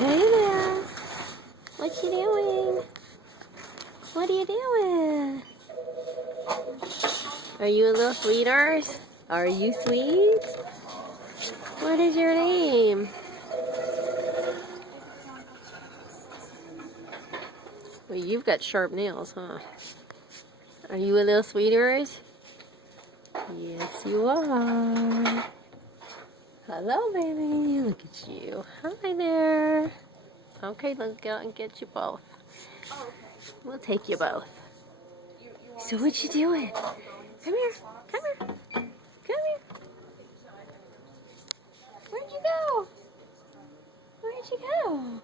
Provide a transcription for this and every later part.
Hey there. What you doing? What are you doing? Are you a little sweetheart? Are you sweet? What is your name? Well, you've got sharp nails, huh? Are you a little sweetheart? Yes, you are. Hello, baby. Look at you. Hi there. Okay, let's go out and get you both. We'll take you both. So what you doing? Come here. Come here. Come here. Where'd you go? Where'd you go?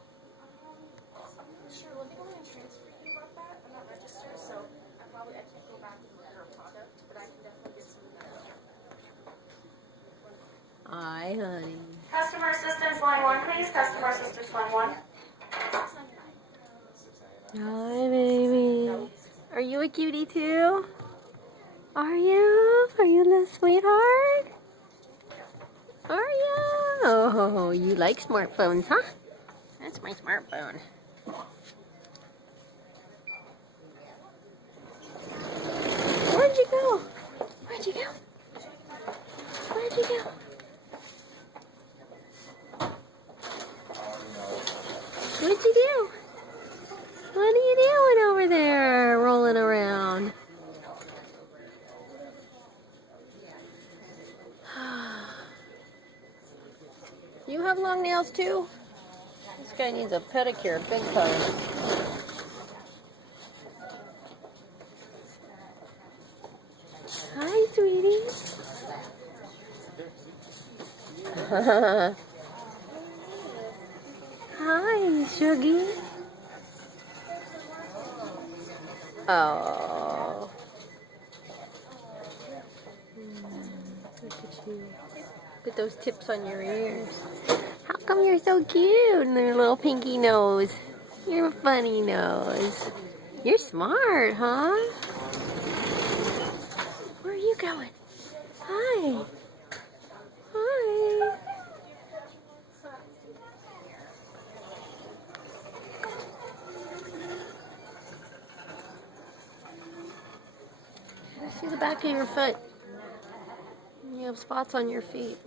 Sure, let me go ahead and transfer you about that. I'm not registered, so I can't go back and order a product, but I can definitely get some better. Hi, honey. Customer assistance line 1, please. Customer assistance line 1. Hi, baby. Are you a cutie too? Are you? Are you a little sweetheart? Are you? Oh, you like smartphones, huh? That's my smartphone. Where'd you go? Where'd you go? Where'd you go? What'd you do? What are you doing over there, rolling around? You have long nails too? This guy needs a pedicure, big time. Hi, sweetie. Hi, Shuggy. Oh. Look at you. Look at those tips on your ears. How come you're so cute and your little pinky nose? Your funny nose. You're smart, huh? Where are you going? Hi. Hi. I see the back of your foot. You have spots on your feet.